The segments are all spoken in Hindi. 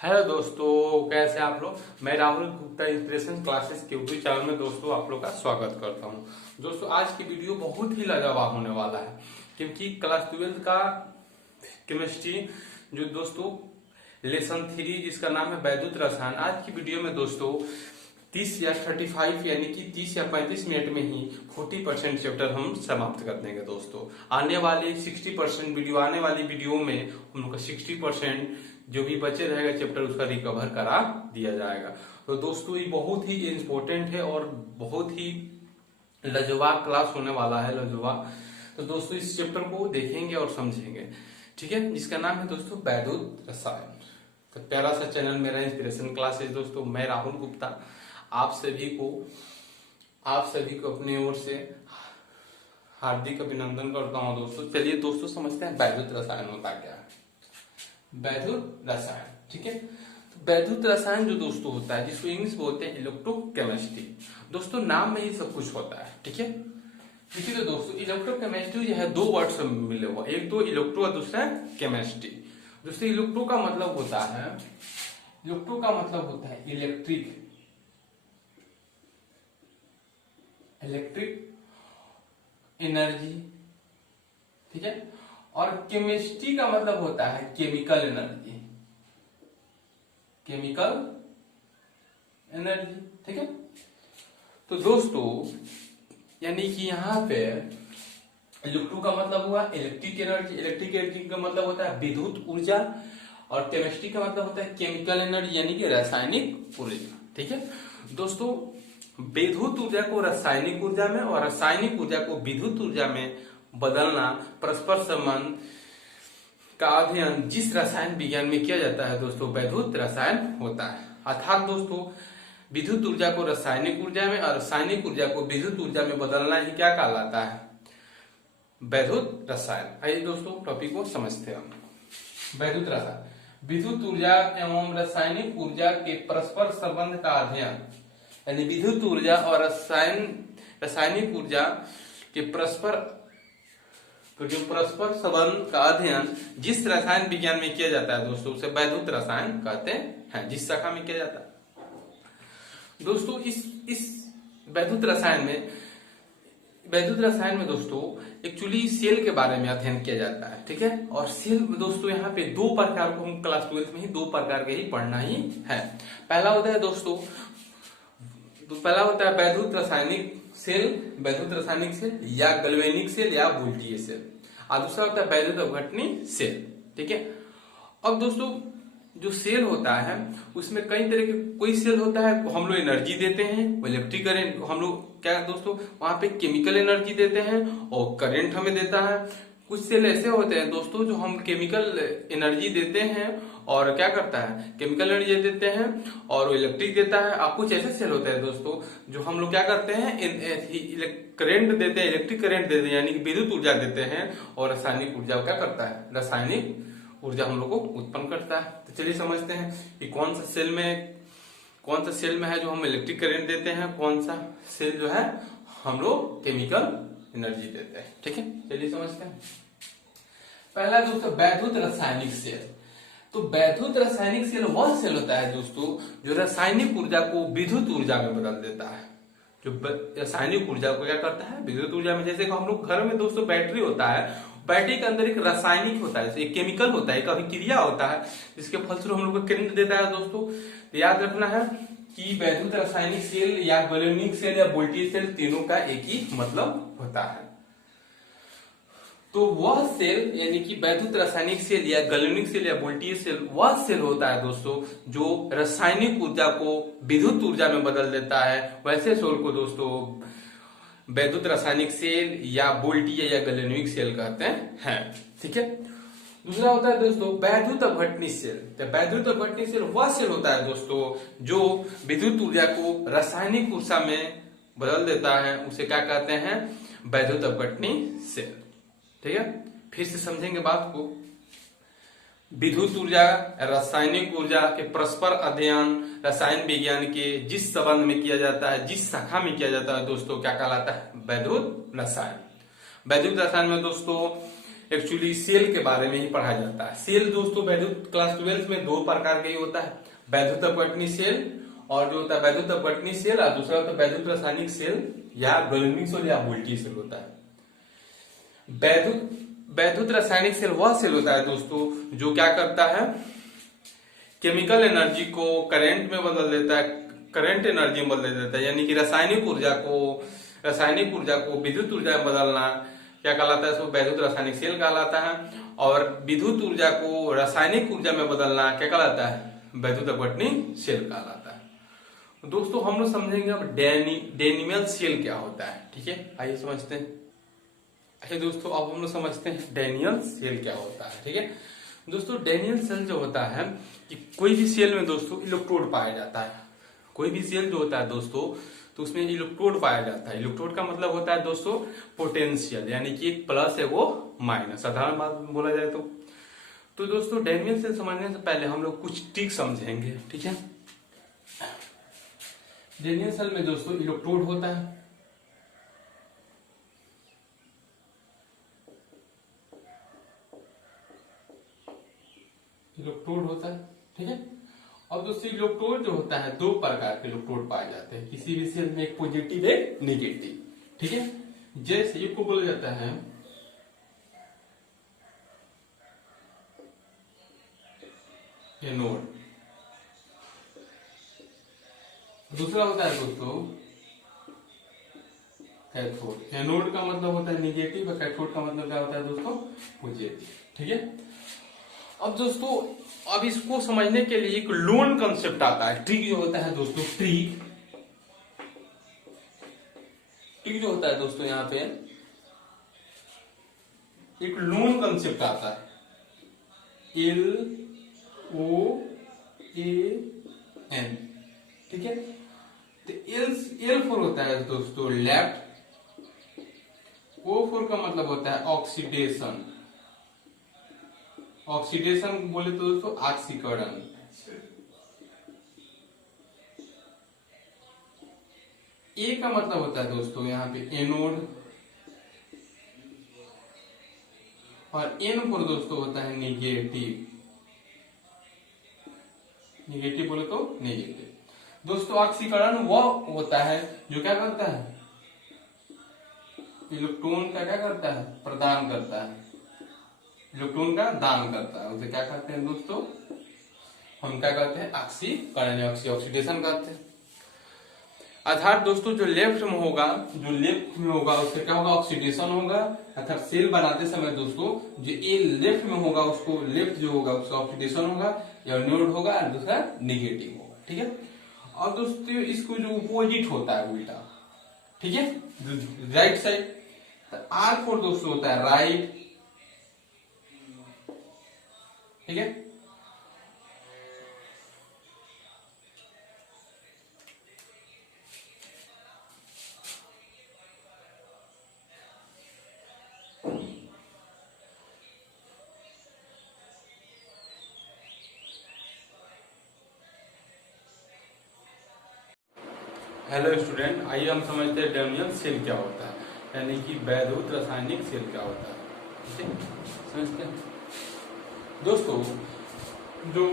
हेलो दोस्तों, कैसे आप लोग। मैं राहुल गुप्ता इंस्पिरेशन क्लासेस के यूट्यूब चैनल में दोस्तों आप लोग का स्वागत करता हूं। दोस्तों आज की वीडियो बहुत ही लाजवाब होने वाला है, क्योंकि क्लास 12 का केमिस्ट्री जो दोस्तों लेसन 3 जिसका नाम है वैद्युत रसायन, आज की वीडियो में दोस्तों 30 या 35 यानी कि 30 या 35 मिनट में ही 40% चैप्टर हम समाप्त कर देंगे। दोस्तों आने वाली 60% वीडियो, आने वाली वीडियो में हम लोग का 60% जो भी बचे रहेगा चैप्टर उसका रिकवर करा दिया जाएगा। तो दोस्तों ये बहुत ही इम्पोर्टेंट है और बहुत ही लाजवाब क्लास होने वाला है, लाजवाब। तो दोस्तों इस चैप्टर को देखेंगे और समझेंगे, ठीक है, जिसका नाम है दोस्तों वैद्युत रसायन। तो प्यारा सा चैनल मेरा इंस्पिरेशन क्लास है दोस्तों। मैं राहुल गुप्ता आप सभी को अपने ओर से हार्दिक अभिनंदन करता हूं दोस्तों। चलिए दोस्तों समझते हैं वैद्युत रसायन होता क्या है। वैद्युत रसायन, ठीक है। तो वैद्युत रसायन जो दोस्तों होता है, जिसको इंग्लिश बोलते हैं इलेक्ट्रोकेमिस्ट्री। दोस्तों नाम में ही सब कुछ होता है, ठीक है। देखिए तो दोस्तों इलेक्ट्रोकेमिस्ट्री जो है दो वर्ड से मिले हुआ, एक तो इलेक्ट्रो और दूसरा केमिस्ट्री। दोस्तों इलेक्ट्रो का मतलब होता है, इलेक्ट्रिक एनर्जी, ठीक है। और केमिस्ट्री का मतलब होता है केमिकल एनर्जी, ठीक है। तो दोस्तों यानी कि यहाँ पे इलेक्ट्रो का मतलब हुआ इलेक्ट्रिक एनर्जी का मतलब होता है विद्युत ऊर्जा, और केमिस्ट्री का मतलब होता है केमिकल एनर्जी यानी कि रासायनिक ऊर्जा, ठीक है। दोस्तों विद्युत ऊर्जा को रासायनिक ऊर्जा में और रासायनिक ऊर्जा को विद्युत ऊर्जा में बदलना परस्पर संबंध का अध्ययन जिस रसायन विज्ञान में किया जाता है दोस्तों वैद्युत रसायन होता है। अर्थात दोस्तों विद्युत ऊर्जा को रासायनिक ऊर्जा में और रासायनिक ऊर्जा को विद्युत ऊर्जा में बदलना ही क्या कहलाता है, वैद्युत रसायन। आइए दोस्तों टॉपिक को समझते हैं। वैद्युत रसायन विद्युत ऊर्जा एवं रासायनिक ऊर्जा के परस्पर संबंध का अध्ययन, यानी विद्युत ऊर्जा और रासायनिक ऊर्जा के परस्पर संबंध का अध्ययन जिस रसायन विज्ञान में किया जाता है दोस्तों उसे वैद्युत रसायन कहते हैं, जिस शाखा में किया जाता है। दोस्तों इस वैद्युत रसायन में दोस्तों एक्चुअली सेल के बारे में अध्ययन किया जाता है, ठीक है। और सेल दोस्तों यहाँ पे दो प्रकार को हम क्लास 12 में ही दो प्रकार के ही पढ़ना ही है। पहला होता है दोस्तों वैद्युत रासायनिक सेल या गैल्वेनिक सेल या वोल्टीय सेल, और दूसरा होता है वैद्युत अपघटनी सेल, ठीक है। अब दोस्तों जो सेल होता है उसमें कई तरह के, कोई सेल होता है हम लोग एनर्जी देते हैं, वो इलेक्ट्रिक करंट, हम लोग क्या दोस्तों वहां पे केमिकल एनर्जी देते हैं और करंट हमें देता है। कुछ सेल ऐसे होते हैं दोस्तों जो हम केमिकल एनर्जी देते हैं और क्या करता है, केमिकल एनर्जी देते हैं और वो इलेक्ट्रिक देता है। और कुछ ऐसे सेल होते हैं दोस्तों जो हम लोग क्या करते हैं, करंट देते हैं, इलेक्ट्रिक करंट देते हैं यानी कि विद्युत ऊर्जा देते हैं, और रासायनिक ऊर्जा क्या करता है, रासायनिक ऊर्जा हम लोग को उत्पन्न करता है। तो चलिए समझते हैं कि कौन सा सेल में है जो हम इलेक्ट्रिक करंट देते हैं, कौन सा सेल जो है हम लोग केमिकल एनर्जी देते हैं, ठीक है। चलिए समझते हैं। पहला दोस्तों वैद्युत रासायनिक सेल। तो वैद्युत रासायनिक सेल वह सेल होता है दोस्तों जो रासायनिक ऊर्जा को विद्युत ऊर्जा में बदल देता है। जो रासायनिक ऊर्जा को क्या करता है, विद्युत ऊर्जा में। जैसे हम लोग घर में दोस्तों बैटरी होता है, बैटरी के अंदर एक रासायनिक होता है, एक केमिकल होता है, एक अभिक्रिया होता है जिसके फलस्वरूप हम लोग को करंट देता है दोस्तों। तो याद रखना है कि वैद्युत रासायनिक सेल या गैल्वेनिक सेल या वोल्टीय सेल तीनों का एक ही मतलब होता है। तो वह सेल यानी कि वैद्युत रासायनिक सेल या गैल्वेनिक सेल या वोल्टीय सेल वह सेल होता है दोस्तों जो रासायनिक ऊर्जा को विद्युत ऊर्जा में बदल देता है। वैसे सेल को दोस्तों वैद्युत रासायनिक सेल या वोल्टीय या गैल्वेनिक सेल कहते हैं, ठीक है। दूसरा होता है दोस्तों वैद्युत अपघटनी सेल। तो वैद्युत अपघटनी सेल वह सेल होता है दोस्तों जो विद्युत ऊर्जा को रासायनिक ऊर्जा में बदल देता है, उसे क्या कहते हैं, वैद्युत अपघटनी सेल, ठीक है। फिर से समझेंगे बात को। विद्युत ऊर्जा रासायनिक ऊर्जा के परस्पर अध्ययन रसायन विज्ञान के जिस संबंध में किया जाता है, जिस शाखा में किया जाता है दोस्तों क्या कहलाता है, वैद्युत रसायन। वैद्युत रसायन में दोस्तों एक्चुअली सेल के बारे में ही पढ़ाया जाता है। सेल दोस्तों वैद्युत क्लास 12 में दो प्रकार का ही होता है, वैद्युत अपघटनी सेल और जो होता है वैद्युत अपघटनी सेल, और दूसरा होता है वैद्युत रासायनिक सेल या ब्रोलिनिक सेल या वोल्टी सेल होता है। वैद्युत रासायनिक सेल वह सेल होता है दोस्तों जो क्या करता है, केमिकल एनर्जी को करंट में बदल देता है, करंट एनर्जी में बदल देता है, यानी कि रासायनिक ऊर्जा को विद्युत ऊर्जा में बदलना क्या कहलाता है, इसको वैद्युत रासायनिक सेल कहलाता है। और विद्युत ऊर्जा को रासायनिक ऊर्जा में बदलना क्या कहलाता है, वैद्युत अपघटनी सेल कहलाता है। दोस्तों हम लोग समझेंगे अब डेनिमल सेल क्या होता है। ठीक है, आइए समझते हैं। आइए दोस्तों अब हम लोग समझते हैं डेनियल सेल क्या होता है। ठीक है दोस्तों, डेनियल सेल जो होता है कि कोई भी सेल में दोस्तों इलेक्ट्रोड पाया जाता है। कोई भी सेल जो होता है दोस्तों तो उसमें इलेक्ट्रोड पाया जाता है। इलेक्ट्रोड का मतलब होता है दोस्तों पोटेंशियल, यानी कि एक प्लस है वो माइनस, साधारण बात में बोला जाए तो दोस्तों डेनियल सेल समझने से पहले हम लोग कुछ ट्रिक समझेंगे। ठीक है, डेनियल सेल में दोस्तों इलेक्ट्रोड होता है, इलेक्ट्रोड होता है। ठीक है, अब दोस्तों इलेक्ट्रोड जो होता है दो प्रकार के इलेक्ट्रोड पाए जाते हैं किसी भी सेल में, एक पॉजिटिव एक नेगेटिव। ठीक है, जैसे एक को बोला जाता है एनोड, दूसरा होता है दोस्तों कैथोड। एनोड का मतलब होता है नेगेटिव और कैथोड का मतलब क्या होता है दोस्तों पॉजिटिव। ठीक है, अब दोस्तों अब इसको समझने के लिए एक लोन कंसेप्ट आता है, ट्रिक जो होता है दोस्तों, ट्रिक जो होता है दोस्तों यहाँ पे एक लोन कंसेप्ट आता है, LOAN। ठीक है, तो L फोर होता है दोस्तों लेफ्ट, O4 का मतलब होता है ऑक्सीडेशन, ऑक्सीडेशन बोले तो दोस्तों ऑक्सीकरण। ए का मतलब होता है दोस्तों यहाँ पे एनोड, और एन पर दोस्तों होता है नेगेटिव, नेगेटिव बोले तो नेगेटिव। दोस्तों ऑक्सीकरण वह होता है जो क्या करता है, इलेक्ट्रॉन का क्या करता है, प्रदान करता है, इलेक्ट्रॉन का दान करता है, उसे क्या कहते हैं दोस्तों, हम क्या कहते हैं ऑक्सीकरण, ऑक्सीडेशन कहते हैं। अर्थात दोस्तों जो लेफ्ट में होगा उससे क्या होगा, ऑक्सीडेशन होगा। अर्थात सेल बनाते समय दोस्तों जो ए लेफ्ट में होगा उसको लेफ्ट जो होगा उसका ऑक्सीडेशन होगा या नोड होगा, और दूसरा नेगेटिव होगा। ठीक है, और दोस्तों इसको जो अपोजिट होता है उल्टा, ठीक है, राइट साइड, R4 दोस्तों होता है राइट। ठीक है, हेलो स्टूडेंट, आइए हम समझते हैं डेनियल सेल क्या होता है, यानी कि वैद्युत रासायनिक सेल क्या होता है। ठीक है, समझते हैं दोस्तों। जो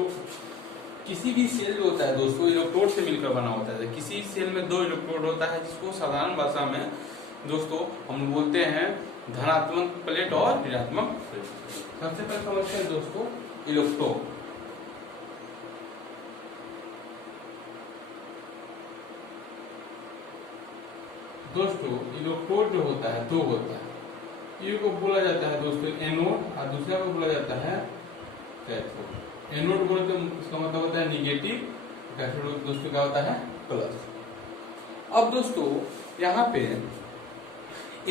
किसी भी सेल जो होता है दोस्तों इलेक्ट्रोड से मिलकर बना होता है। किसी सेल में दो इलेक्ट्रोड होता है जिसको साधारण भाषा में दोस्तों हम बोलते हैं धनात्मक प्लेट और ऋणात्मक प्लेट। सबसे पहले समझते हैं दोस्तों इलेक्ट्रोड। दोस्तों इलेक्ट्रोड जो होता है दो होता है, एक को बोला जाता है दोस्तों एनोड और दूसरा को बोला जाता है कैथोड। एनोड बोले तो इसका मतलब होता है निगेटिव, कैथोड दोस्तों क्या होता है प्लस। अब दोस्तों यहाँ पे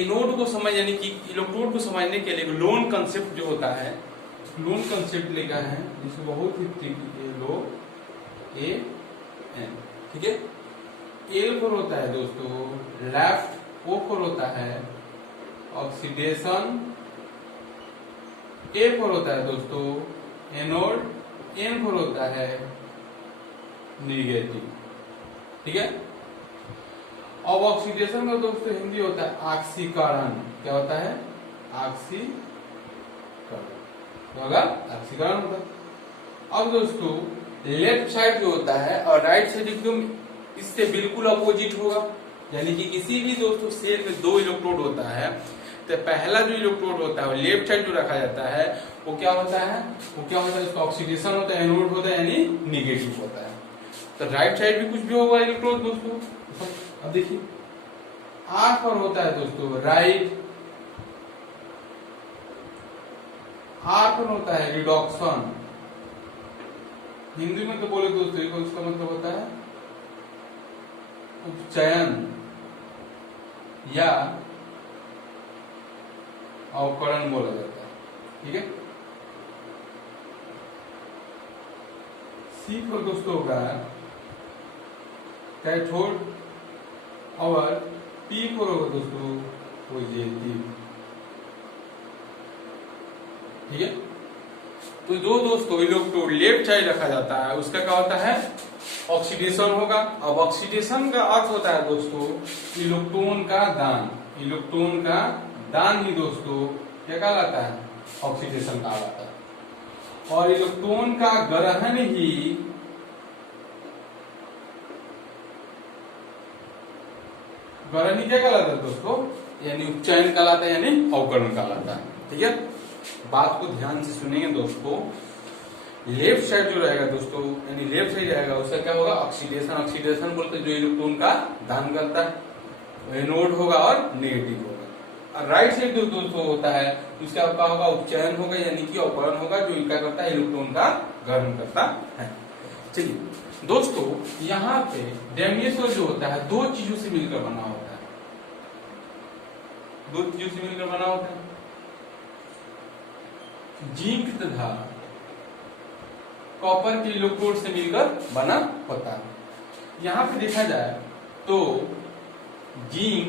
एनोड को समझ यानी कि इलेक्ट्रोड को समझने के लिए लोन कंसेप्ट जो होता है, लोन कंसेप्ट लिखा है जिसको बहुत ही लो ए एन। ठीक है, एल फोर होता है दोस्तों लेफ्ट, O फोर होता है ऑक्सीडेशन, A4 होता है दोस्तों एनोड, N4 होता है नेगेटिव। ठीक है, अब ऑक्सीडेशन का दोस्तों हिंदी होता है ऑक्सीकरण। क्या होता है ऑक्सीकरण। तो होगा ऑक्सीकरण होगा। अब दोस्तों लेफ्ट साइड जो होता है और राइट साइड एकदम इससे बिल्कुल अपोजिट होगा, यानी कि किसी भी दोस्तों सेल में दो इलेक्ट्रोड होता है तो पहला जो इलेक्ट्रोड होता है वो लेफ्ट साइड जो रखा जाता है वो क्या होता है, उसका ऑक्सीडेशन होता है, एनोड होता है यानी निगेटिव होता है। तो राइट साइड भी कुछ भी होगा इलेक्ट्रोड दोस्तों। अब देखिए आर पर होता है दोस्तों राइट, आर पर होता है रिडॉक्शन, हिंदी में तो बोले दोस्तों उसका मतलब होता है उपचयन या अवकरण बोला जाता है, ठीक है। सी पर दोस्तों होगा कैथोड और पी पर होगा दोस्तों पॉजिटिव, ठीक है। तो जो दोस्तों इलेक्ट्रोड लेफ्ट साइड रखा जाता है उसका क्या होता है ऑक्सीडेशन होगा। अब ऑक्सीडेशन का अर्थ होता है दोस्तों इलेक्ट्रॉन का दान, इलेक्ट्रॉन का दान ही दोस्तों क्या कहलाता है ऑक्सीडेशन कहलाता है। और इलेक्ट्रॉन का ग्रहण ही क्या कहलाता है दोस्तों, यानी उपचयन कहलाता है यानी अवकरण कहलाता है, ठीक है। बात को ध्यान से सुनेंगे दोस्तों, लेफ्ट साइड जो रहेगा दोस्तों यानी लेफ्ट साइड रहेगा उसका क्या होगा ऑक्सीडेशन, ऑक्सीडेशन बोलते जो इलेक्ट्रॉन का दान करता है एनोड होगा और नेगेटिव होगा। और राइट साइड जो दोस्तों होता है उसका क्या होगा उपचयन होगा यानी कि अवकरण होगा जो क्या करता है इलेक्ट्रॉन का ग्रहण करता है। चलिए दोस्तों यहाँ पे डैमेज जो होता है दो चीजों से मिलकर बना होता है, दो चीजों से मिलकर बना होता है, जिंक तथा कॉपर के इलेक्ट्रोड से मिलकर बना होता है। यहां पे देखा जाए तो जिंक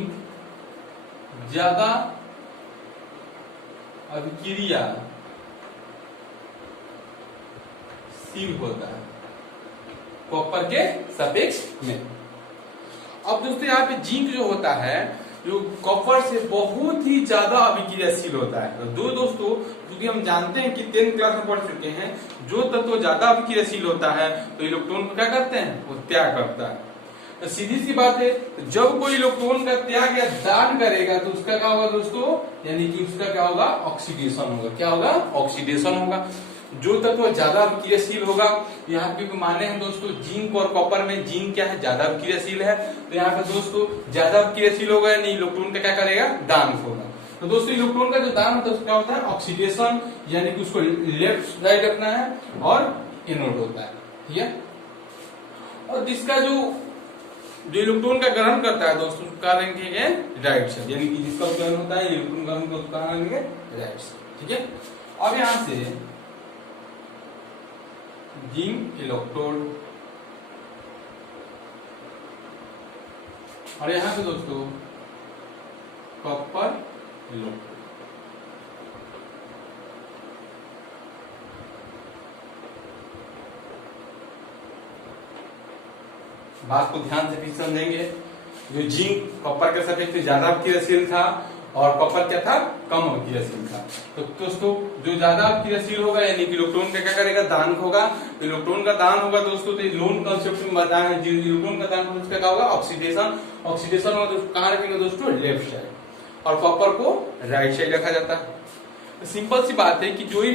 ज्यादा अभिक्रियाशील होता है कॉपर के सापेक्ष में। अब दोस्तों यहाँ पे जिंक जो होता है जो कॉपर से बहुत ही ज्यादा अभिक्रियाशील होता है। तो दो दोस्तों क्योंकि हम जानते हैं कि 10th क्लास में पढ़ चुके हैं जो तत्व ज्यादा अभिक्रियाशील होता है तो इलेक्ट्रॉन को क्या करते हैं वो त्याग करता है। तो सीधी सी बात है जब कोई इलेक्ट्रॉन का त्याग या दान करेगा तो उसका क्या होगा दोस्तों, यानी कि उसका क्या होगा ऑक्सीडेशन होगा। क्या होगा ऑक्सीडेशन होगा। जो तत्व ज्यादा अभिक्रियाशील होगा, यहाँ पे माने हैं दोस्तों जिंक और कॉपर में जिंक क्या है ज्यादा अभिक्रियाशील है, तो यहाँ पे दोस्तों ज्यादा अभिक्रियाशील होगा यानी इलेक्ट्रॉन का क्या करेगा दान होगा। तो दोस्तों इलेक्ट्रॉन का जो दान होता है उसका क्या होता है ऑक्सीडेशन, यानी कि उसको लेफ्ट साइड रखना है और एनोड होता है, ठीक है। और जिसका जो इलेक्ट्रॉन का ग्रहण करता है दोस्तों उसका रखेंगे राइट साइड, यानी कि जिसका ग्रहण होता है इलेक्ट्रॉन ग्रहण उसका रखेंगे राइट साइड, ठीक है। अब यहां से जिंक इलेक्ट्रोड और यहां पे दोस्तों कॉपर इलेक्ट्रोड। बात को ध्यान से फिर समझेंगे। जो जिंक कॉपर के सापेक्ष ज्यादा अभिक्रियाशील था और कॉपर क्या था कम अभिक्रियाशील था। तो दोस्तों जो ज्यादा अभिक्रियाशील होगा यानी कि इलेक्ट्रॉन का क्या करेगा दान होगा। तो इलेक्ट्रॉन का दान होगा दोस्तों तो लोन कंसेप्ट में बताया है इलेक्ट्रॉन का दान होगा उसका क्या होगा ऑक्सीडेशन, ऑक्सीडेशन होगा तो कहां रखेंगे दोस्तों लेफ्ट साइड और कॉपर को राइट साइड रखा जाता है। तो सिंपल सी बात है कि जो ही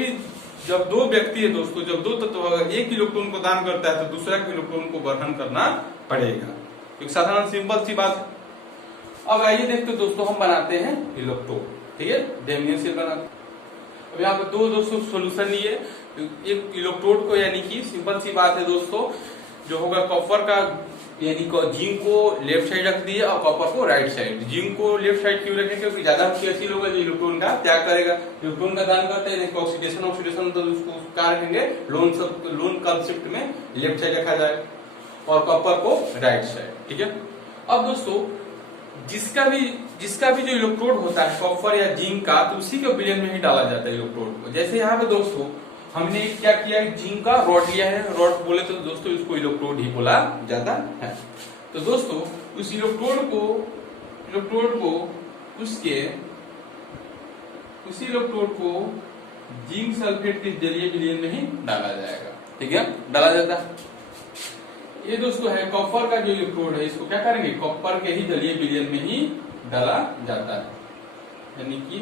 जब दो व्यक्ति है दोस्तों जब दो तत्व अगर एक इलेक्ट्रॉन को दान करता है तो दूसरा के इलेक्ट्रॉन को ग्रहण करना पड़ेगा। एक साधारण सिंपल सी बात है। अब आइए देखते दोस्तों हम बनाते हैं इलेक्ट्रोड, ठीक है डैमेज सेल बनाते हैं। अब यहाँ पे दो दोस्तों सोल्यूशन लिए एक इलेक्ट्रोड को यानी कि सिंपल सी बात है दोस्तों जो होगा कॉपर का यानी जिंक को लेफ्ट साइड रख दिए और कॉपर को राइट साइड। जिंक को लेफ्ट साइड क्यों रखें क्योंकि ज्यादा अभिक्रियाशील होगा जो इलेक्ट्रॉन का त्याग करेगा, इलेक्ट्रॉन का दान करता है ऑक्सीडेशन, ऑक्सीडेशन तो उसको क्या रखेंगे लोन कंसेप्ट में लेफ्ट साइड रखा जाए और कॉपर को राइट साइड, ठीक है। अब दोस्तों जिसका भी जो इलेक्ट्रोड होता है कॉपर या जिंक का तो उसी के विलयन में ही डाला जाता है इलेक्ट्रोड को। जैसे यहाँ पे दोस्तों हमने क्या किया जिंक का रॉड लिया है, रॉड बोले तो दोस्तों इसको इलेक्ट्रोड ही बोला जाता है। तो दोस्तों उस इलेक्ट्रोड को उसी इलेक्ट्रोड को जिंक सल्फेट के जलीय विलयन में ही डाला जाएगा। ठीक है, डाला जाता है। ये दोस्तों है कॉपर का जो इलेक्ट्रोड है, इसको क्या करेंगे, कॉपर के ही जलीय विलयन में ही डाला जाता है, यानी कि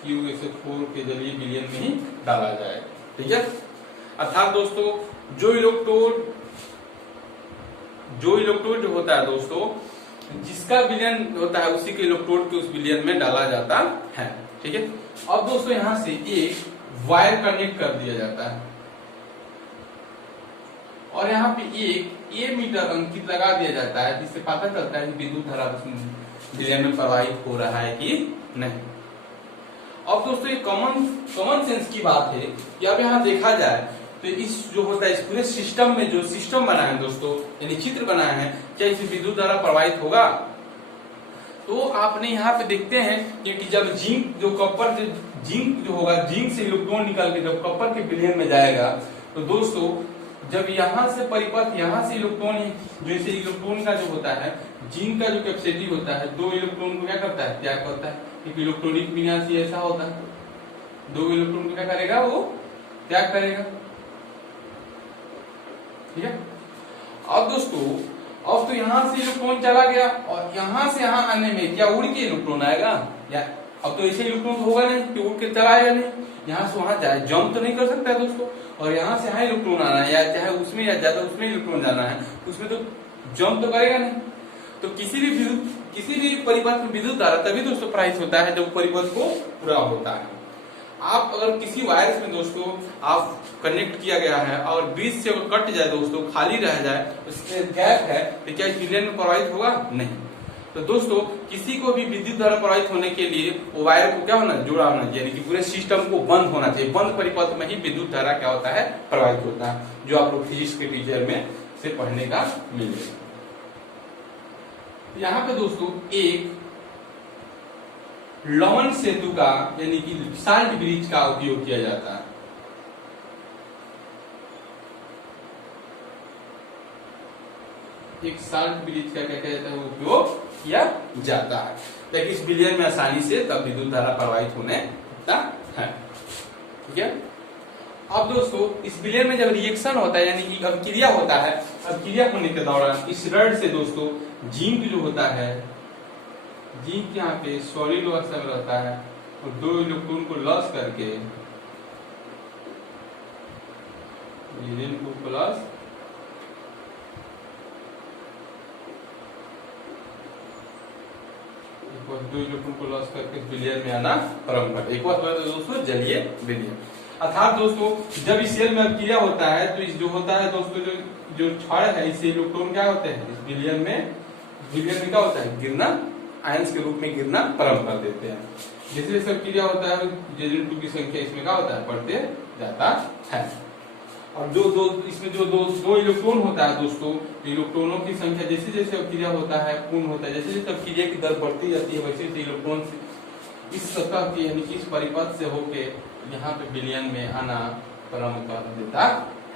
CuSO4 के जलीय विलयन में ही डाला जाएगा। ठीक है, अर्थात दोस्तों जो इलेक्ट्रोड जो होता है दोस्तों, जिसका विलयन होता है उसी के इलेक्ट्रोड के उस विलयन में डाला जाता है। ठीक है, अब दोस्तों यहां से एक वायर कनेक्ट कर दिया जाता है और यहाँ पे एक एमीटर अंकित लगा दिया जाता है, जिससे पता चलता है कि विद्युत धारा विलयन में प्रवाहित हो रहा है कि नहीं। अब दोस्तों ये कॉमन सेंस की बात है कि अब यहाँ देखा जाए तो इस जो होता है इस पूरे सिस्टम में जो सिस्टम बना है दोस्तों, यानी चित्र बनाया है, क्या इसमें विद्युत धारा प्रवाहित होगा? तो आपने यहाँ पे देखते हैं कि जब जिंक जो होगा, जिंक से इलेक्ट्रॉन निकल के जब कॉपर के विलयन में जाएगा, तो दोस्तों जब यहाँ से परिपथ, यहाँ से इलेक्ट्रॉन, जैसे इलेक्ट्रॉन का जो होता है, जिंक का जो कैपेसिटी होता है, 2 इलेक्ट्रॉन को क्या करता है, त्याग करता है। क्योंकि इलेक्ट्रॉनिक विन्यास ऐसा होता है, 2 इलेक्ट्रॉन को क्या करेगा, वो त्याग करेगा। ठीक है, अब दोस्तों अब तो यहाँ से इलेक्ट्रॉन चला गया और यहाँ से यहाँ आने में क्या उड़ के इलेक्ट्रॉन आएगा? या अब तो ऐसे इलेक्ट्रॉन तो होगा नहीं कि उड़ के चला आएगा नहीं, यहाँ से वहां जाए, जंप तो नहीं कर सकता है दोस्तों। और यहाँ से यहाँ इलेक्ट्रॉन आना है, या चाहे उसमें या ज्यादा उसमें इलेक्ट्रॉन जाना है, उसमें तो जंप तो करेगा नहीं। तो किसी भी परिपथ में विद्युत धारा तभी दोस्तों प्रवाहित होता है जब परिपथ को पूरा होता है। आप अगर किसी वायर में दोस्तों आप कनेक्ट किया गया है और बीच से कट जाए दोस्तों, खाली रह जाए, उसमें गैप है, तो क्या इस विलयन में प्रवाहित होगा? नहीं। तो दोस्तों किसी को भी विद्युत धारा प्रवाहित होने के लिए वो वायर को क्या होना, जुड़ा होना चाहिए, यानी कि पूरे सिस्टम को बंद होना चाहिए। बंद परिपथ में ही विद्युत धारा क्या होता है, प्रवाहित होता है, जो आप लोग फिजिक्स के टीचर में से पढ़ने का मिलेगा। यहाँ पे दोस्तों एक लवण सेतु का, यानी कि साल्ट ब्रिज का उपयोग किया जाता है। एक साल्ट ब्रिज का क्या किया जाता है, उपयोग किया जाता है, ताकि इस विलयन में आसानी से तब विद्युत धारा प्रवाहित होने लगता है। ठीक है, अब दोस्तों इस विलयन में जब रिएक्शन होता है, यानी कि अभिक्रिया होता है, अभिक्रिया होने के दौरान इस रड से दोस्तों जिंक जो होता है, जिंक यहाँ पे सॉलिड अवस्था में रहता है और 2 इलेक्ट्रॉन को लॉस करके प्लस 2 इलेक्ट्रॉन को लॉस करके विलयन में आना प्रारंभ करता है। एक बात दोस्तों जलीय विलयन, अर्थात दोस्तों जब इस सेल में अभिक्रिया होता है तो इस जो होता है दोस्तों जो क्षण है, इससे इलेक्ट्रॉन क्या होते हैं, इस विलयन में क्या होता है, गिरना, आयंस के रूप में गिरना प्रारंभ कर देते हैं। जैसे जैसे अभिक्रिया होता है Zn2 की संख्या इसमें क्या होता है, बढ़ते जाता है। और इसमें जो दो इलेक्ट्रॉन होता है दोस्तों, इलेक्ट्रॉनों की संख्या जैसे जैसे अभिक्रिया होता है पूर्ण होता है, जैसे जैसे अभिक्रिया की दर बढ़ती जाती है, वैसे वैसे इलेक्ट्रॉन इस सतह की, यानी कि इस परिपथ से होके यहाँ पे विलयन में आना प्रारंभ कर देता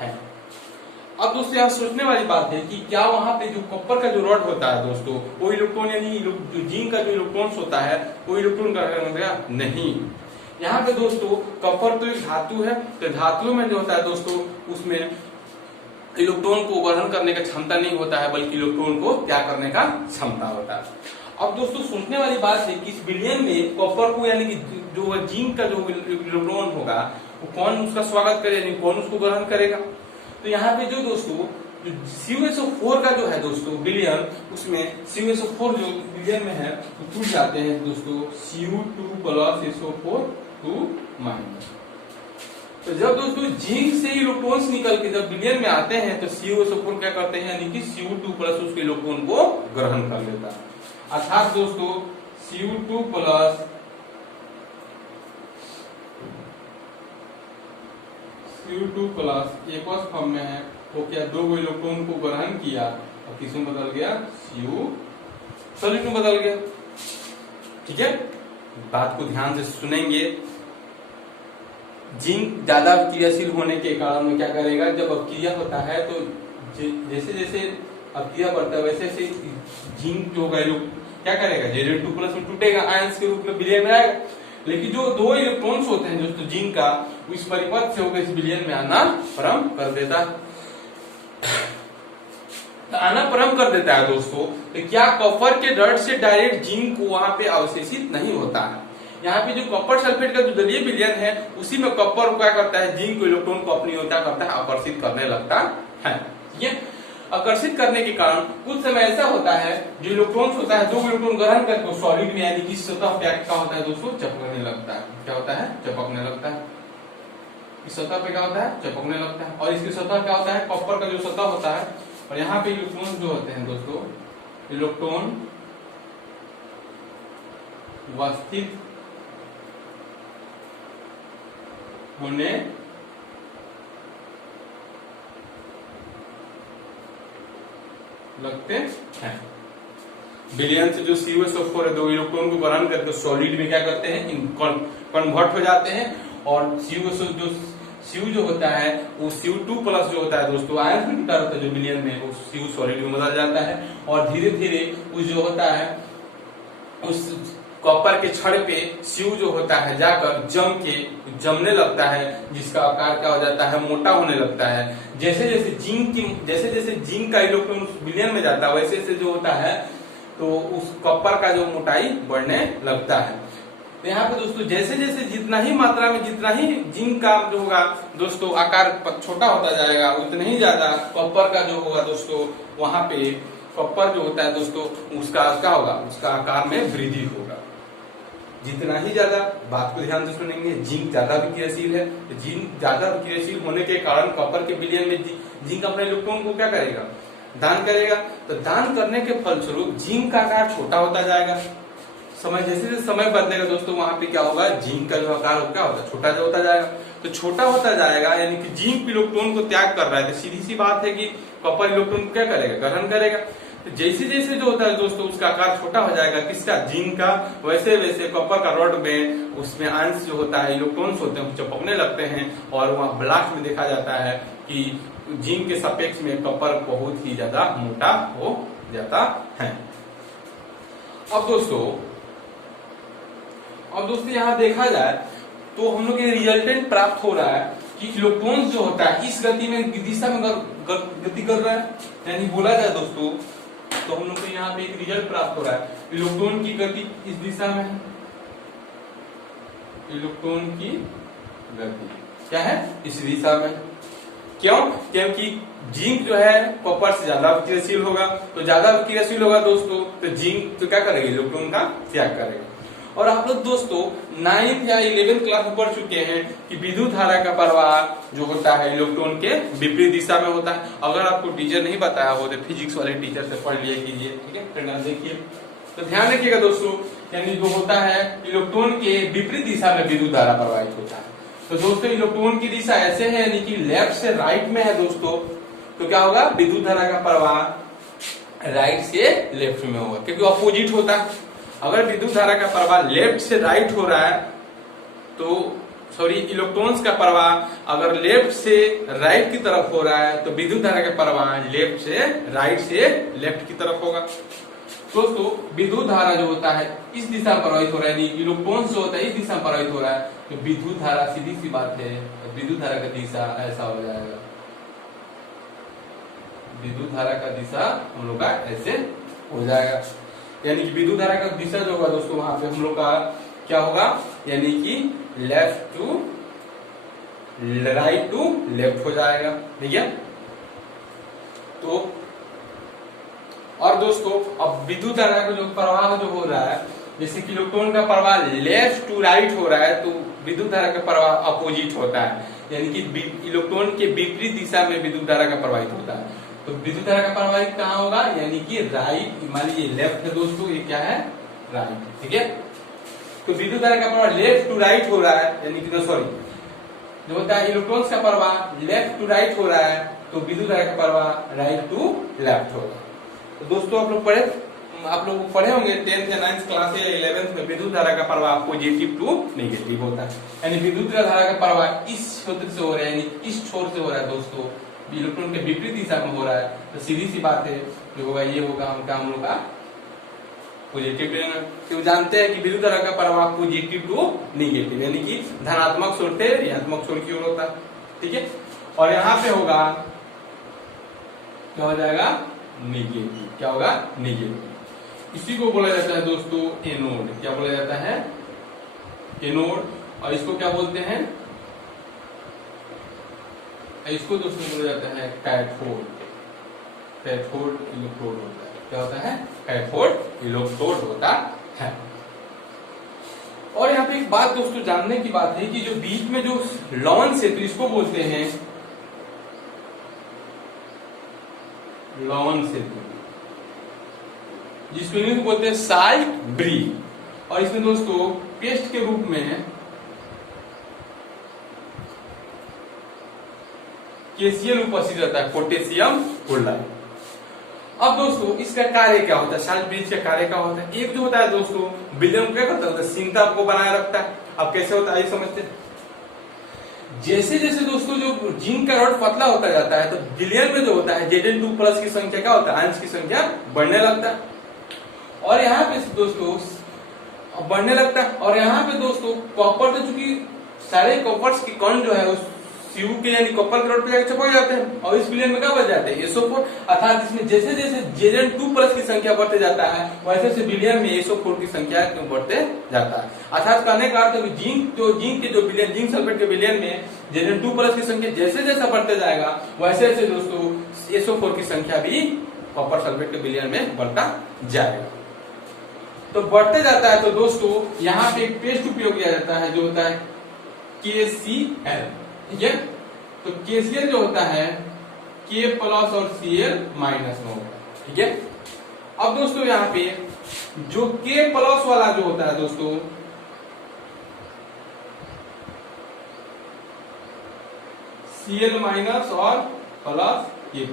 है। अब दोस्तों यहाँ सोचने वाली बात है कि क्या वहां पे जो कॉपर का जो रॉड होता है दोस्तों, वो इलेक्ट्रॉन, यानी जो जिंक का जो इलेक्ट्रॉन्स होता है, वो इलेक्ट्रॉन ग्रहण करेगा? नहीं। यहाँ पे दोस्तों कॉपर तो एक धातु है, तो धातु में जो होता है दोस्तों, उसमें इलेक्ट्रॉन को ग्रहण करने का क्षमता नहीं होता है, बल्कि इलेक्ट्रॉन को त्याग करने का क्षमता होता है। अब दोस्तों सोचने वाली बात है कि इस विलयन में कॉपर को, यानी कि जो जिंक का जो इलेक्ट्रॉन होगा, वो कौन उसका स्वागत करेगा, यानी कौन उसको ग्रहण करेगा? तो यहाँ पे जो दोस्तों जो CuSO4 का जो है दोस्तों विलयन, उसमें CuSO4 जो विलयन में है वो टूट जाते हैं दोस्तों, Cu2 प्लस SO4 2 माइनस। तो जब दोस्तों जिंक से इलेक्ट्रॉन्स निकल के जब विलयन में आते हैं तो CuSO4 क्या करते हैं, यानी कि Cu2 प्लस उसके इलेक्ट्रॉन को ग्रहण कर लेता है। अर्थात दोस्तों Cu2 प्लस एक फॉर्म में है, वो क्या 2 इलेक्ट्रॉन को ग्रहण किया और किसमें बदल गया, सॉलिड में बदल गया। ठीक है, बात को ध्यान से सुनेंगे। जिंक ज्यादा क्रियाशील होने के कारण में क्या करेगा, जब अभिक्रिया होता है तो जैसे जैसे अभिक्रिया बढ़ता है वैसे वैसे जिंक जो होगा क्या करेगा, Zn2 प्लस में टूटेगा, आयंस के रूप में विलयन में आएगा। लेकिन जो 2 इलेक्ट्रॉन्स होते हैं दोस्तों जिंक का, उस परिपथ से होकर इस विलयन में आना प्रारंभ कर देता है दोस्तों। तो क्या कॉपर के रड से डायरेक्ट जिंक को वहां पे अवशेषित नहीं होता है। यहाँ पे जो कॉपर सल्फेट का जो जलीय विलयन है उसी में कॉपर क्या करता है, जिंक को इलेक्ट्रॉन को अपनी ओर करता है, आकर्षित करने लगता है। ठीक है, आकर्षित करने के कारण कुछ समय ऐसा होता है जो इलेक्ट्रॉन होता है, दो इलेक्ट्रॉन ग्रहण करके सॉलिड में यानी कि सतह पे क्या होता है दोस्तों, चपकने लगता है। क्या होता है, चपकने लगता है। इस सतह पे क्या होता है, चपकने लगता है। और इसकी सतह क्या होता है, कॉपर का जो सतह होता है, और यहाँ पे इलेक्ट्रॉन जो होते हैं दोस्तों, इलेक्ट्रॉन उपस्थित होने लगते हैं। विलयन से जो CuSO4 है, दो इलेक्ट्रॉन को ग्रहण करके सॉलिड में क्या करते हैं, कन्वर्ट हो जाते हैं। और Cu जो होता है वो Cu2 प्लस जो होता है दोस्तों, आयन फिल्टर होता है जो विलयन में, वो Cu सॉलिड में बदल जाता है। और धीरे धीरे उस जो होता है उस कॉपर के छड़ पे Cu जो होता है जाकर जमने लगता है, जिसका आकार क्या हो जाता है, मोटा होने लगता है। जैसे जैसे जिंक का इलेक्ट्रॉन विलयन में जाता है वैसे वैसे जो होता है तो उस कॉपर का जो मोटाई बढ़ने लगता है। तो यहाँ पे दोस्तों जैसे जैसे जितना ही मात्रा में जितना ही जिंक का जो होगा दोस्तों आकार छोटा होता जाएगा, उतना ही ज्यादा कॉपर का जो होगा दोस्तों, वहां पे कॉपर जो होता है दोस्तों उसका क्या होगा, उसका आकार में वृद्धि होगा। जितना ही ज्यादा, बात को ध्यान से सुनेंगे, जिंक ज्यादा विक्रियशील है। जिंक ज्यादा विक्रियशील होने के कारण कॉपर के विलयन में जिंक अपने इलेक्ट्रॉन को क्या करेगा, दान करेगा। तो दान करने के फलस्वरूप जिंक का आकार छोटा होता जाएगा। समय जैसे जैसे समय बदलेगा दोस्तों, वहां पे क्या होगा, जिंक का जो आकार क्या होता है, छोटा जो होता जाएगा। तो छोटा होता जाएगा यानी कि जिंक इलेक्ट्रॉन को त्याग कर रहा है, तो सीधी सी बात है कि कॉपर इलेक्ट्रॉन को क्या करेगा, ग्रहण करेगा। तो जैसे जैसे जो होता है दोस्तों उसका आकार छोटा हो जाएगा, किसका, जिंक का, वैसे वैसे कॉपर का रॉड में उसमें अंश जो होता है, इलेक्ट्रॉन्स होते हैं, चपकने लगते हैं। और वहां ब्लॉक में देखा जाता है कि जिंक के सापेक्ष में कॉपर बहुत ही ज्यादा मोटा हो जाता है। अब दोस्तों यहाँ देखा जाए तो हम लोग ये रिजल्टेंट प्राप्त हो रहा है कि इलेक्ट्रॉन जो होता है इस गति में दिशा में गति कर रहा है। यानी बोला जाए दोस्तों तो हम लोग को यहाँ पे एक रिजल्ट प्राप्त हो रहा है, इलेक्ट्रॉन की गति इस दिशा में है। इलेक्ट्रॉन की गति क्या है, इस दिशा में। क्यों, क्योंकि जिंक जो है कॉपर से ज्यादा विक्रियशील होगा। तो ज्यादा विक्रियशील होगा दोस्तों तो जिंक तो क्या करेगा, इलेक्ट्रॉन का त्याग करेगा। और आप लोग दोस्तों 9th या 11th क्लास में पढ़ चुके हैं कि विद्युत धारा का प्रवाह जो होता है इलेक्ट्रॉन के विपरीत दिशा में होता है। अगर आपको टीचर नहीं बताया हो तो फिजिक्स वाले टीचर से पढ़ लिया कीजिए, ठीक है। परिणाम देखिए, तो ध्यान रखिएगा दोस्तों, यानी जो होता है इलेक्ट्रॉन के विपरीत दिशा में विद्युत धारा प्रवाहित होता है। तो दोस्तों इलेक्ट्रॉन की दिशा ऐसे है, यानी कि लेफ्ट से राइट में है दोस्तों, तो क्या होगा, विद्युत धारा का प्रवाह राइट से लेफ्ट में होगा, क्योंकि अपोजिट होता है। अगर विद्युत धारा का प्रवाह लेफ्ट से राइट हो रहा है तो इलेक्ट्रॉन्स का प्रवाह अगर लेफ्ट से राइट की तरफ हो रहा है तो विद्युत धारा का प्रवाह लेफ्ट से राइट से लेफ्ट की तरफ होगा। दोस्तों विद्युत धारा जो होता है इस दिशा में प्रवाहित हो रहा है, इलेक्ट्रॉन्स जो होता है इस दिशा में प्रवाहित हो रहा है, तो विद्युत धारा, सीधी सी बात है, विद्युत धारा का दिशा ऐसा हो जाएगा। विद्युत धारा का दिशा हम लोग का ऐसे हो जाएगा, यानी कि विद्युत धारा का दिशा जो होगा दोस्तों वहां पे हम लोग का क्या होगा, यानी कि left to right to left हो जाएगा, ठीक है। तो और दोस्तों अब विद्युत धारा का जो प्रवाह जो हो रहा है, जैसे कि इलेक्ट्रॉन का प्रवाह लेफ्ट टू राइट हो रहा है तो विद्युत धारा का प्रवाह अपोजिट होता है, यानी कि इलेक्ट्रॉन के विपरीत दिशा में विद्युत धारा का प्रवाहित होता है। तो विद्युत धारा का प्रवाहित कहाँ होगा, यानी कि राइट, मान लीजिए लेफ्ट है दोस्तों, ये क्या है, राइट, ठीक है। तो विद्युत धारा का प्रवाह लेफ्ट टू राइट हो रहा है, यानी कि जो होता है इलेक्ट्रॉन्स का प्रवाह लेफ्ट टू राइट हो रहा है तो विद्युत धारा का प्रवाह राइट टू लेफ्ट होगा। तो दोस्तों आप लोग पढ़े होंगे 10th या 9th क्लास या 11th में विद्युत धारा का प्रवाह पॉजिटिव टू नेगेटिव होता है, यानी विद्युत धारा का प्रवाह इस क्षेत्र से हो रहा है, यानी इस छोर से हो रहा है दोस्तों, इलेक्ट्रॉन के विपरीत दिशा में हो रहा है। तो सीधी सी बात है जो होगा ये होगा हम लोग का पॉजिटिव तो जानते हैं कि विद्युत धारा का प्रवाह पॉजिटिव टू निगेटिव, यानी कि धनात्मक छोर से ऋणात्मक छोर की ओर होता है। ठीक है, और यहाँ पे होगा क्या हो जाएगा, निगेटिव। क्या होगा, निगेटिव। इसी को बोला जाता है दोस्तों एनोड। क्या बोला जाता है, एनोड। और इसको क्या बोलते हैं, इसको दोस्तों बोला जाता है कैथोड। कैथोड इलेक्ट्रोड होता है। क्या होता है, कैथोड इलेक्ट्रोड होता है। और यहाँ पे एक बात दोस्तों जानने की बात है कि जो बीच में जो लॉन्च है तो इसको बोलते हैं लॉन सेतु, जिसको इंग्लिश में बोलते हैं साल्ट ब्रिज। और इसमें दोस्तों पेस्ट के रूप में KCl उपस्थित रहता है, पोटेशियम क्लोराइड। अब दोस्तों इसका कार्य क्या होता है, साल्ट ब्रिज का कार्य क्या होता है। एक जो होता है दोस्तों विलयन क्या करता है, शीतलता को बनाए रखता है। अब कैसे होता है ये समझते हैं। जैसे जैसे दोस्तों जो जिंक का रॉड पतला होता जाता है तो विलयन में जो होता है Zn2+ की संख्या क्या होता है, आयंस की संख्या बढ़ने लगता है। और यहाँ पे दोस्तों बढ़ने लगता है। और यहाँ पे दोस्तों कॉपर तो चूंकि सारे कॉपर्स की कण जो है उस सीयू के यानी कॉपर के रॉड पे जाकर चिपक जाते हैं और इस विलयन में क्या बढ़ जाते हैं, SO4। अर्थात इसमें जैसे जैसे Zn2+ की संख्या बढ़ते जाता है वैसे से विलयन में SO4 की संख्या बढ़ते जाता है। अर्थात कहने का अर्थ जिंक के जो विलयन, जिंक सल्फेट के विलयन में Zn2+ की संख्या जैसे जैसा बढ़ते जाएगा वैसे वैसे दोस्तों SO4 की संख्या भी कॉपर सल्फेट के विलयन में बढ़ता जाएगा। तो बढ़ते जाता है तो दोस्तों यहाँ पे एक पेस्ट उपयोग किया जाता है जो होता है KCl। ठीक है, तो KCl जो होता है K+ और Cl- में होता है। ठीक है, अब दोस्तों यहाँ पे जो K+ वाला जो होता है दोस्तों Cl- और प्लस K+।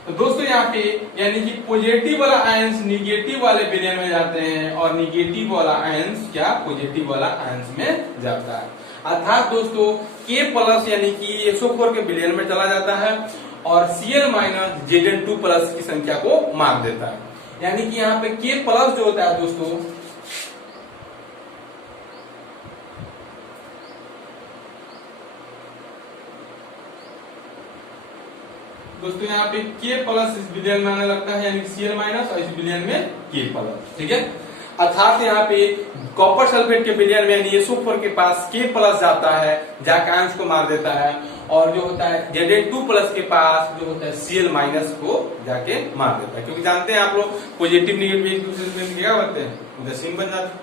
तो दोस्तों यहाँ पे यानी कि पॉजिटिव वाला आयंस निगेटिव वाले विलयन में जाते हैं और निगेटिव वाला आयंस क्या पॉजिटिव वाला आयंस में जाता है। अर्थात दोस्तों K+ यानी कि SO4 के विलयन में चला जाता है और Cl- Zn2+ की संख्या को मार देता है। यानी कि यहाँ पे K+ जो होता है दोस्तों यहाँ पे K+ इस विलयन में आने लगता है, यानी Cl- और इस विलयन में K+। ठीक है, अर्थात यहाँ पे कॉपर सल्फेट के विलयन में यानी SO4 के पास K+ जाता है, जाकर आयंस को मार देता है। और जो होता है Zn2+ के पास जो होता है Cl- को जाके मार देता है। क्योंकि जानते हैं आप लोग पॉजिटिव निगेटिव एक दूसरे से क्या करते हैं, उदासीन बन जाते हैं।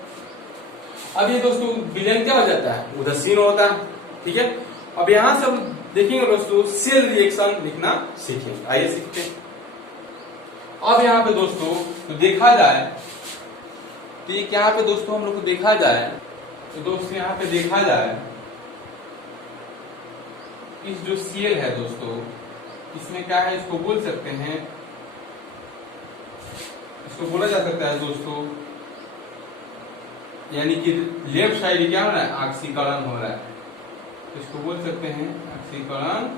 अब ये दोस्तों विलयन क्या हो जाता है, उदासीन होता है। ठीक है, अब यहाँ से हम देखेंगे दोस्तों सेल रिएक्शन लिखना सीखेंगे। आइए सीखते हैं। अब यहाँ पे दोस्तों तो देखा जाए तो ये यहाँ पे दोस्तों हम लोग को देखा जाए तो दोस्तों यहाँ पे देखा जाए इस जो सेल है दोस्तों इसमें क्या है, इसको बोल सकते हैं, इसको बोला जा सकता है दोस्तों यानी कि लेफ्ट साइड क्या हो रहा है, ऑक्सीकरण हो रहा है। इसको बोल सकते हैं ऑक्सीकरण।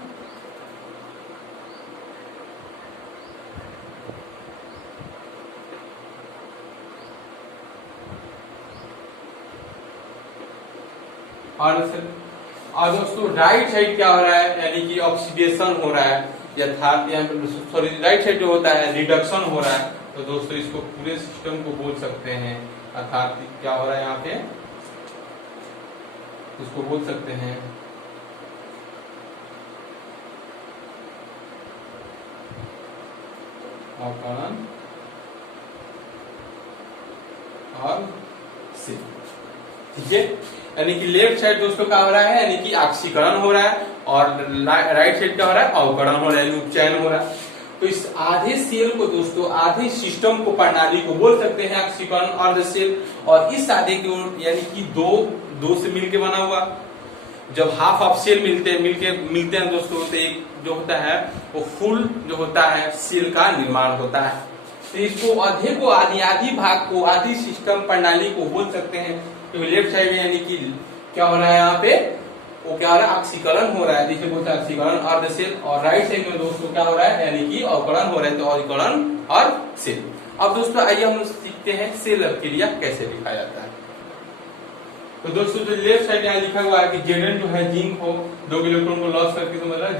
और दोस्तों राइट साइड क्या हो रहा है, यानी कि ऑक्सीडेशन हो रहा है, यथार्थ यहाँ पे सॉरी राइट साइड जो होता है रिडक्शन हो रहा है। तो दोस्तों इसको पूरे सिस्टम को बोल सकते हैं, अर्थात क्या हो रहा है यहाँ पे, इसको बोल सकते हैं अवकरण और से। ठीक है, यानी कि लेफ्ट साइड दोस्तों क्या हो रहा है, यानी कि ऑक्सीकरण हो रहा है और राइट साइड क्या हो रहा है, अवकरण हो रहा है, उपचयन हो रहा है। तो इस आधे सेल को दोस्तों, आधे सिस्टम को, प्रणाली को बोल सकते हैं ऑक्सीकरण और सेल। और इस आधे को यानी कि दो से मिलके बना हुआ, जब हाफ ऑफ सेल मिलते हैं दोस्तों तो एक जो होता है वो फुल जो होता है सेल का निर्माण होता है। तो इसको आधे को, आधी भाग को, आधी सिस्टम प्रणाली को बोल सकते हैं। तो लेफ्ट साइड में यानी कि क्या हो रहा है यहाँ पे, वो क्या हो रहा है, ऑक्सीकरण हो रहा है, जिसे बोलते हैं ऑक्सीकरण और सेल। और राइट साइड में दोस्तों क्या हो रहा है, यानी कि अवकरण हो रहा है, तो अवकरण और सेल। अब दोस्तों आइए हम सीखते हैं सेल अभिक्रिया कैसे लिखा जाता है। तो दोस्तों जो लेफ्ट साइड यहाँ लिखा हुआ है कि Zn जो है जिंक को 2 इलेक्ट्रॉन को लॉस करके तो मतलब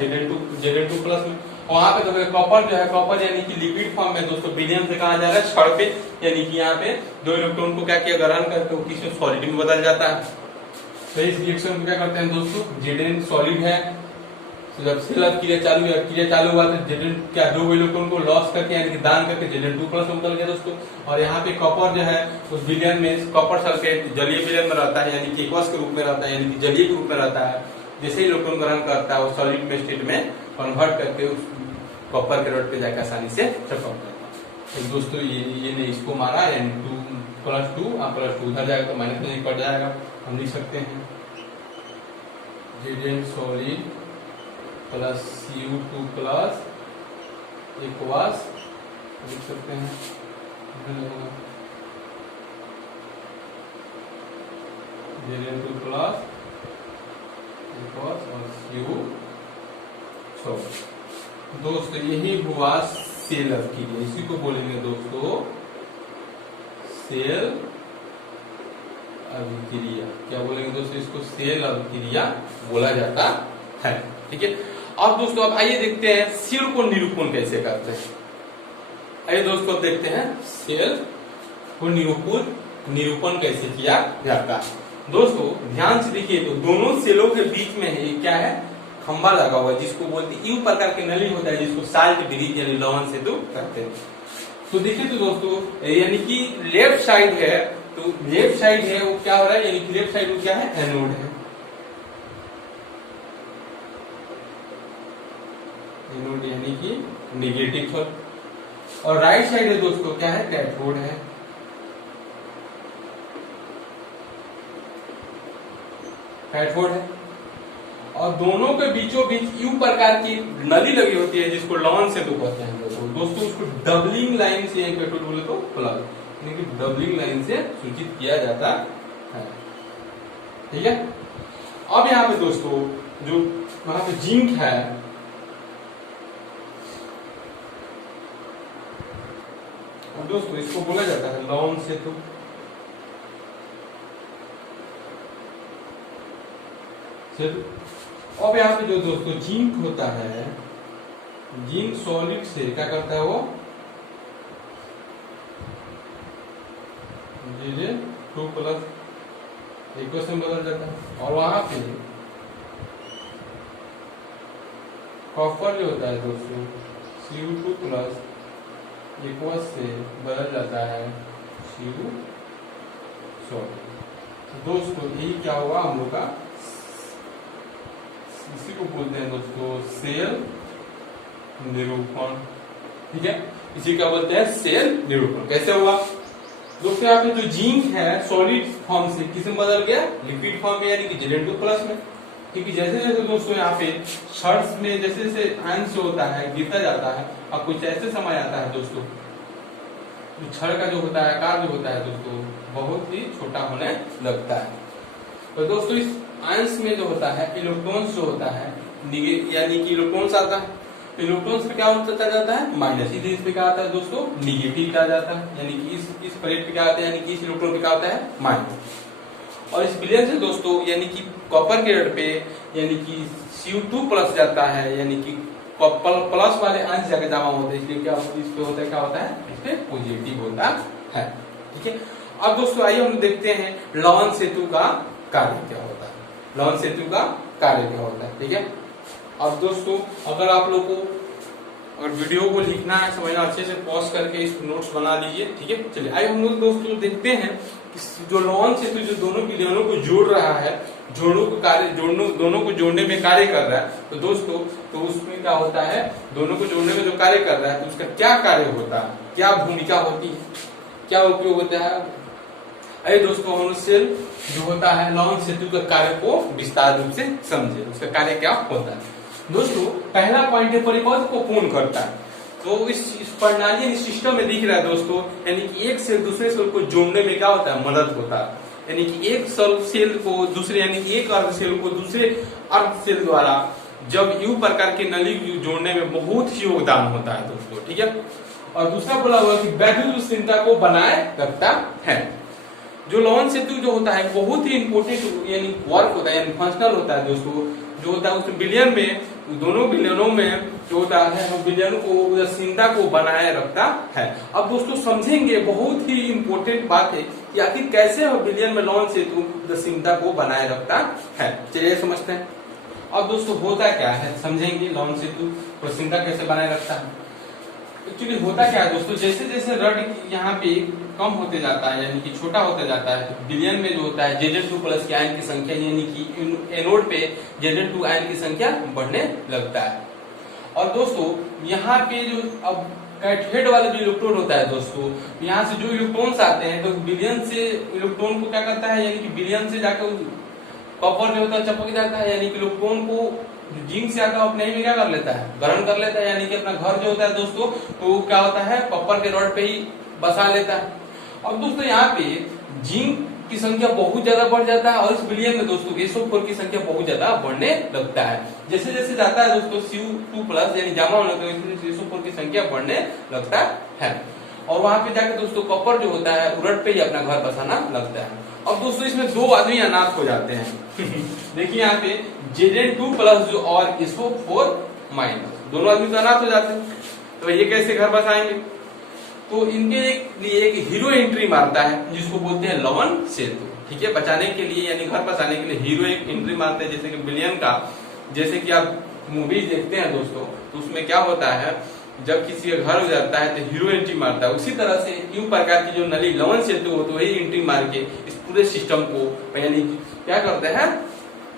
Zn2 प्लस में, वहां पे तो कॉपर जो है, कॉपर यानी कि लिक्विड फॉर्म में दोस्तों विलयन से कहा जा रहा है क्षण पे, यानी कि यहाँ पे 2 इलेक्ट्रॉन को क्या किया ग्रहण करके वो किसी सॉलिड में बदल जाता है। तो इस रिएक्शन में क्या करते हैं दोस्तों, Zn सॉलिड है, तो जब सेल क्रिया चालू हुआ तो Zn क्या 2 इलेक्ट्रॉन को लॉस करके यानी कि दान करके Zn2 प्लस में बदल गया दोस्तों। और यहाँ पे कॉपर जो है उस विलयन में कॉपर सल्फेट जलीय विलयन में रहता है, यानी कि एक्वस के रूप में रहता है, यानी कि जलीय के रूप में रहता है। जैसे ही इलेक्ट्रॉन ग्रहण करता है वो सॉलिड में स्टेट में कन्वर्ट करके उस कॉपर के रॉड पे जाकर आसानी से चिपक जाता है। तो दोस्तों ये ने इसको मारा, यानी 2+2 +2 उधर जाएगा तो माइनस में कट जाएगा, हम लिख सकते हैं Zn solid plus Cu2 plus aqueous लिख सकते हैं, Zn2 प्लस एक्वस और Cu। दोस्तों यही हुआ सेल अभिक्रिया, इसी को बोलेंगे दोस्तों सेल अभिक्रिया। क्या बोलेंगे दोस्तों, इसको सेल अभिक्रिया बोला जाता है। ठीक है, अब दोस्तों अब आइए देखते हैं सेल को निरूपण कैसे करते हैं। आइए दोस्तों अब देखते हैं सेल को निरूपण कैसे किया जाता है। दोस्तों ध्यान से देखिए, तो दोनों सेलों के बीच में है क्या है, खंबा लगा हुआ है जिसको बोलते हैं यू प्रकार के नली होता है, जिसको साल्ट ब्रिज यानी लवण सेतु कहते हैं। तो देखिए तो दोस्तों यानी कि लेफ्ट साइड है, तो लेफ्ट साइड है वो क्या हो रहा है, यानी कि लेफ्ट साइड वो क्या है, एनोड है, एनोड यानी कि नेगेटिव है। और राइट साइड है दोस्तों क्या है, कैथोड है। कैथोड है और दोनों के बीचों बीच यू प्रकार की नली लगी होती है जिसको लवण सेतु कहते हैं दोस्तों। उसको डबलिंग लाइन से कैथोड बोले तो प्लग, यानी कि डबलिंग लाइन से सूचित किया जाता है। ठीक है, अब यहाँ पे दोस्तों जो वहां पे जिंक है, दोस्तों इसको बोला जाता है लवण सेतु। अब यहाँ पे जो दोस्तों जिंक होता है, जिंक सॉलिड से क्या करता है वो Zn2 प्लस एक्वस में बदल जाता है। और वहां पे कॉपर जो होता है दोस्तों Cu2 प्लस एक्वस से बदल जाता है Cu सॉलिड। दोस्तों यही क्या हुआ हम लोग का, इसी को बोलते हैं दोस्तों सेल निरूपण। ठीक है, इसी क्या बोलते हैं सेल निरूपण। कैसे हुआ दोस्तों, यहाँ पे जो जिंक है सॉलिड फॉर्म से किस में बदल गया, लिक्विड फॉर्म में, यानी कि Zn2 प्लस में। क्योंकि जैसे जैसे दोस्तों यहाँ पे क्षण में जैसे जैसे अंश होता है गिरता जाता है, और कुछ ऐसे समय आता है दोस्तों क्षण का जो होता है आकार जो होता है दोस्तों बहुत ही छोटा होने लगता है। तो दोस्तों इस अंश में जो होता है इलेक्ट्रॉन्स जो होता है, यानी कि इलेक्ट्रॉन्स आता है, इलेक्ट्रॉन्स पे क्या होता जाता है माइनस, इधर इस पे क्या आता है दोस्तों निगेटिव का जाता है, यानी कि इस प्लेट पे क्या आता है, यानी कि इस इलेक्ट्रॉन पे क्या होता है माइनस। और इस विलयन से दोस्तों यानी कि कॉपर के रड पे यानी कि Cu2 प्लस जाता है, यानी कि कॉपर प्लस वाले अंश जाके जमा होते हैं, इसलिए क्या इस पे होता है, क्या होता है इस पे पॉजिटिव होता है। ठीक है, अब दोस्तों आइए हम देखते हैं लवण सेतु का कार्य क्या होता है, लवण सेतु का कार्य क्या होता है। ठीक है, अब दोस्तों अगर आप लोग को अगर वीडियो को लिखना है समझना अच्छे से पॉज करके इस नोट्स बना लीजिए। ठीक है, चलिए आइए हम लोग दोस्तों देखते हैं जो लवण सेतु जो दोनों विलयनों को जोड़ रहा है, दोनों को जोड़ने में कार्य कर रहा है, तो दोस्तों तो उसमें क्या होता है, दोनों को जोड़ने में जो कार्य कर रहा है तो उसका क्या कार्य होता है, क्या भूमिका होती है, क्या उपयोग होता है। अरे दोस्तों हम सेल जो होता है लवण सेतु के कार्य को विस्तार रूप से समझे, उसका कार्य क्या होता है। दोस्तों पहला पॉइंट है परिपथ को पूर्ण करता है। तो इस प्रणाली इस सिस्टम में दिख रहा है दोस्तों, यानी कि एक सेल दूसरे सेल को जोड़ने में क्या होता है मदद होता है, यानी कि एक सेल को दूसरे यानी कि एक अर्ध सेल को दूसरे अर्ध सेल द्वारा जब यू प्रकार की नली जोड़ने में बहुत ही योगदान होता है दोस्तों। ठीक है, और दूसरा बोला हुआ कि वैद्युत उष्णता को बनाए रखता है। जो लवण सेतु जो होता है बहुत ही इंपोर्टेंट यानी वर्क होता है यानी फंक्शनल होता है दोस्तों, जो होता है उस बिलियन में, दोनों बिलियनों में जो होता है बिलियन को उदासीनता को बनाए रखता है। अब दोस्तों समझेंगे, बहुत ही इंपोर्टेंट बात है कि आखिर कैसे बिलियन में लवण सेतु उदासीनता को बनाए रखता है। चलिए समझते हैं। अब दोस्तों होता क्या है समझेंगे, लवण सेतु उदासीनता कैसे बनाए रखता है। एक्चुअली होता क्या है दोस्तों, जैसे जैसे रड यहाँ पे कम होते जाता है यानी कि छोटा होता जाता है, तो बिलियन में जो होता है Zn2 प्लस के आयन की संख्या यानी कि एनोड पे Zn2 आयन की संख्या बढ़ने लगता है। और दोस्तों यहाँ पे जो अब कैथोड वाला जो इलेक्ट्रोड होता है दोस्तों, यहाँ से जो इलेक्ट्रॉन्स आते हैं तो बिलियन से इलेक्ट्रॉन को क्या करता है यानी कि बिलियन से जाकर कॉपर जो होता है चपक जाता है, यानी कि इलेक्ट्रॉन को जिंक से आता है अपने ही में क्या कर लेता है, ग्रहण कर लेता है, यानी कि अपना घर जो होता है दोस्तों तो क्या होता है कॉपर के रॉड पे ही बसा लेता है। अब दोस्तों यहाँ पे जिंक की संख्या बहुत ज्यादा बढ़ जाता है और इस बिलियन में दोस्तों SO4 की संख्या बहुत ज्यादा बढ़ने लगता है। जैसे जैसे जाता है दोस्तों Cu2 प्लस यानी जमा होने तो SO4 की संख्या बढ़ने लगता है और वहां पे जाकर दोस्तों कॉपर जो होता है उरट पे ही अपना घर बसाना लगता है। अब दोस्तों इसमें दो आदमी अनाथ हो जाते हैं देखिए यहाँ पे Zn2 प्लस जो और SO4 माइनस, दोनों आदमी तो अनाथ हो जाते हैं, तो ये कैसे घर बसाएंगे। तो इनके लिए एक हीरो एंट्री मारता है जिसको बोलते हैं लवण सेतु। ठीक है, बचाने के लिए यानी घर बचाने के लिए हीरो एक एंट्री मारते हैं, जैसे कि बिलियन का, जैसे कि आप मूवीज देखते हैं दोस्तों तो उसमें क्या होता है जब किसी का घर हो जाता है तो हीरो एंट्री मारता है। उसी तरह से यूं प्रकार की जो नली लवण सेतु हो तो वही एंट्री मार के इस पूरे सिस्टम को यानी क्या करते हैं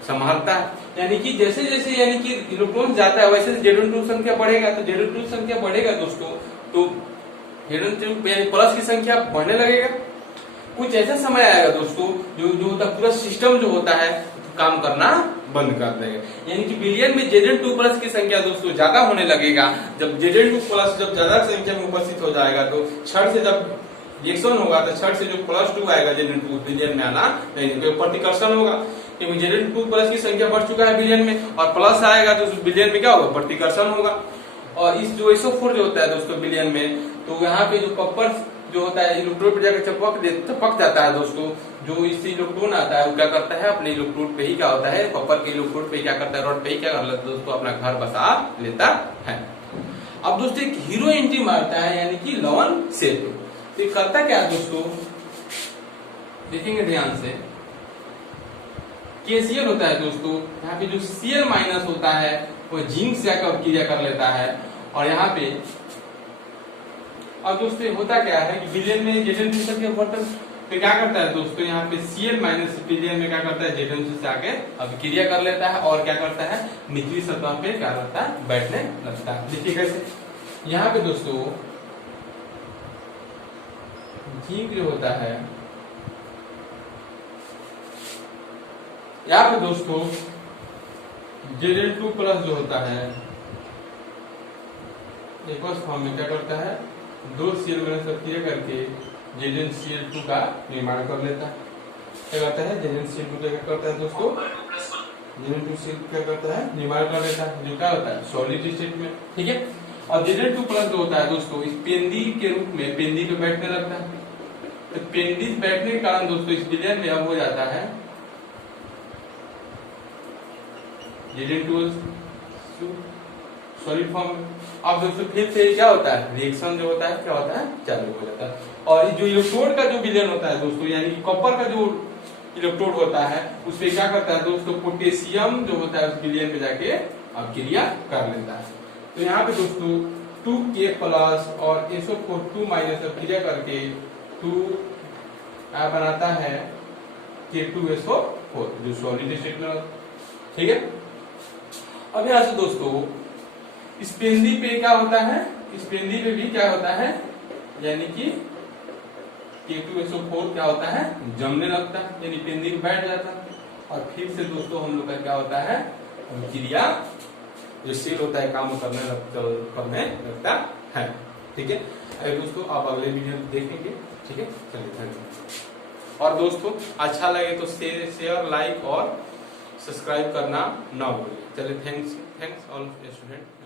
संभालता है। यानी कि जैसे जैसे यानी कि इलेक्ट्रॉन जाता है वैसे Zn2 संख्या बढ़ेगा, तो Zn2 संख्या बढ़ेगा दोस्तों तो Zn2 यानी प्लस की संख्या बढ़ने लगेगा। कुछ ऐसा समय आएगा दोस्तों जो होता पूरा सिस्टम जो होता है काम करना बंद कर देगा। यानी कि बिलियन में Zn2 प्लस की संख्या दोस्तों ज्यादा होने लगेगा। जब Zn2 प्लस जब ज्यादा संख्या में उपस्थित हो जाएगा तो छड़ से जब रिएक्शन होगा तो छड़ से जो +2 आएगा Zn2 बिलियन में आना नहीं, प्रतिकर्षण होगा क्योंकि Zn2 प्लस की संख्या बढ़ चुका है बिलियन में और प्लस आएगा तो बिलियन में क्या होगा प्रतिकर्षण होगा। और इस जो SO4 जो होता है दोस्तों बिलियन में, तो यहाँ पे जो कॉपर जो होता है इलेक्ट्रोड पे जाकर चपक जाता है दोस्तों, जो इससे इलेक्ट्रॉन आता है वो क्या करता है अपने इलेक्ट्रोड पे ही क्या होता है कॉपर के इलेक्ट्रोड पे क्या करता है रॉड पे ही क्या कर लेता है दोस्तों अपना घर बसा लेता है। अब दोस्तों एक हीरो एंट्री मारता है यानी कि लवण सेतु। तो करता क्या दोस्तों देखेंगे ध्यान से, KCl होता है दोस्तों, यहाँ पे जो Cl माइनस होता है वो जिंक से आकर क्रिया कर लेता है और यहाँ पे अब दोस्तों होता क्या है कि बिलियन में Zn2 संख्या बढ़ता तो क्या करता है दोस्तों यहाँ पे Cl माइनस बिलियन में क्या करता है Zn2 से आके अब क्रिया कर लेता है और क्या करता है निचली सतह पे क्या करता है बैठने लगता है। देखिए कैसे यहाँ पे दोस्तों जिंक जो होता है यहाँ पे दोस्तों Zn2 प्लस जो होता है एक फॉर्म में क्या करता है दो Cl से क्रिया करके ZnCl2 का निर्माण कर लेता है। क्या करता है ZnCl2 क्या करता है दोस्तों Zn2Cl क्या करता है निर्माण कर लेता है, जो क्या होता है सॉलिड स्टेट में। ठीक है, और Zn2 प्लस जो होता है दोस्तों इस पेंदी के रूप में पेंदी पे बैठने लगता है। तो पेंदी बैठने के कारण दोस्तों इस बिलियन में अब हो जाता है Zn2 सॉलिड फॉर्म। अब दोस्तों फिर से क्या होता है रिएक्शन जो होता है क्या होता है चालू हो जाता है। और जो इलेक्ट्रोड का जो बिलियन होता है दोस्तों यानी कि कॉपर का जो इलेक्ट्रोड होता है उसपे क्या करता है दोस्तों पोटेशियम जो होता है उस बिलियन पे जाके अब क्रिया कर लेता है। तो यहाँ पे दोस्तों 2K प्लस और SO4 2 माइनस क्रिया करके 2 बनाता है K2SO4 जो सॉलिड स्टेट में। ठीक है, अब यहाँ से दोस्तों इस पेंदी पे क्या होता है इस पेंदी पे भी क्या होता है यानी कि K2SO4 क्या होता है जमने लगता है यानी पेंदी पे बैठ जाता है और फिर से दोस्तों हम लोग का क्या होता है क्रिया जो सेल होता है काम करने लगता है। ठीक है, अरे दोस्तों आप अगले वीडियो देखेंगे। ठीक है, चलिए थैंक यू। और दोस्तों अच्छा लगे तो शेयर लाइक और सब्सक्राइब करना ना भूलिए। चलिए थैंक्स ऑल स्टूडेंट।